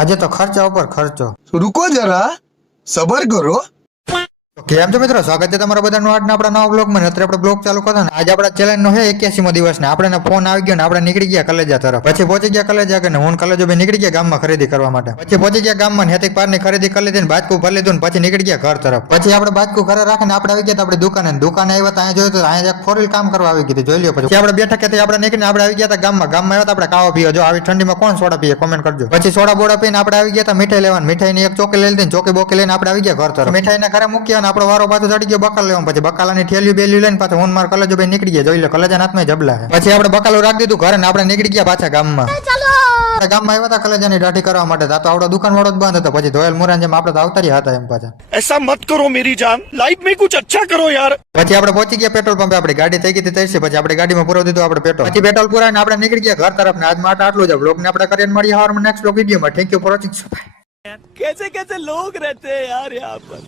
આજે તો ખર્ચા ઉપર ખર્ચો. रुको जरा सबर करो. કેમ છો મિત્રો, સ્વાગત છે તમારા બધાનું આજના આપણા નવા બ્લોગમાં. અત્યારે આપણે બ્લોગ ચાલુ કરતા ને આજે આપણા ચેલેન્જ નો છે 81મો દિવસ ને આપણે ફોન આવી ગયો ને આપણે નીકળી ગયા કલેજા તરફ. પછી પહોંચી ગયા કલેજા કે હું કલેજો ભાઈ નીકળી ગયા ગામમાં ખરીદી કરવા માટે. પછી પહોંચી ગયા ગામમાં હેતિક પારની ખરીદી કરી લીધી ને બાજકું ભરી લીધું ને પછી નીકળી ગયા ઘર તરફ. પછી આપણે બાજકું ઘરે રાખીને આપણે આવી ગયા આપણી દુકાને. દુકાને આવ્યા તો અહીંયા જોયું તો અહીંયા એક 4 વ્હીલ કામ કરવા આવી ગઈ જોઈ લ્યો. પછી આપણે બેઠા કે આપણે નીકળીને આપણે આવી ગયા હતા ગામમાં. ગામમાં આવ્યા આપણે કાવો પીવો. જો આવી ઠંડીમાં કોણ સોડા પીએ કોમેન્ટ કરજો. પછી સોડા બોડા પીને આપણે આવી ગયા હતા મીઠાઈ લેવાની. મીઠાઈની એક ચોકી લઈ લીધી, ચોકી બોકી લઈને આપણે આવી ગયા ઘર તરફ. મીઠાઈને ઘરે મૂકી અને આપણો વારો પાછો ચડી ગયો બકાલ લેવા. પછી બકાલાની થેલીઓ બેલી લઈને પાછો હું માર કલેજો ભાઈ નીકળી ગયા જોઈ લો. કલેજા હાથમાં જબલા. પછી આપણે બકાલો રાખી દીધું ઘરે ને આપણે નીકળી ગયા પાછા ગામમાં. ગામમાં આવ્યા હતા કલેજાની દાઢી કરવા માટે. તો આપણો દુકાન વાળો જ બંધ હતો. પછી ધોયેલ મુરાન જેમ આપણે તો આવતાર્યા હતા એમ પાછા. ऐसा मत करो मेरी जान, लाइफ में कुछ अच्छा करो यार. પછી આપણે પહોંચી ગયા પેટ્રોલ પંપે. આપણી ગાડી થઈ ગઈ હતી તૈયાર. પછી આપણે ગાડીમાં પૂરવી દીધું આપણે પેટ્રોલ. પછી પેટ્રોલ પુરાઈને આપણે નીકળી ગયા ઘર તરફ. ને આજ માટે આટલું જ. બ્લોગ ને આપણે કરીને મળીએ હવારમાં નેક્સ્ટ બ્લોગ વિડીયોમાં. Thank you for watching. कैसे कैसे लोग रहते हैं यार यहाँ पर.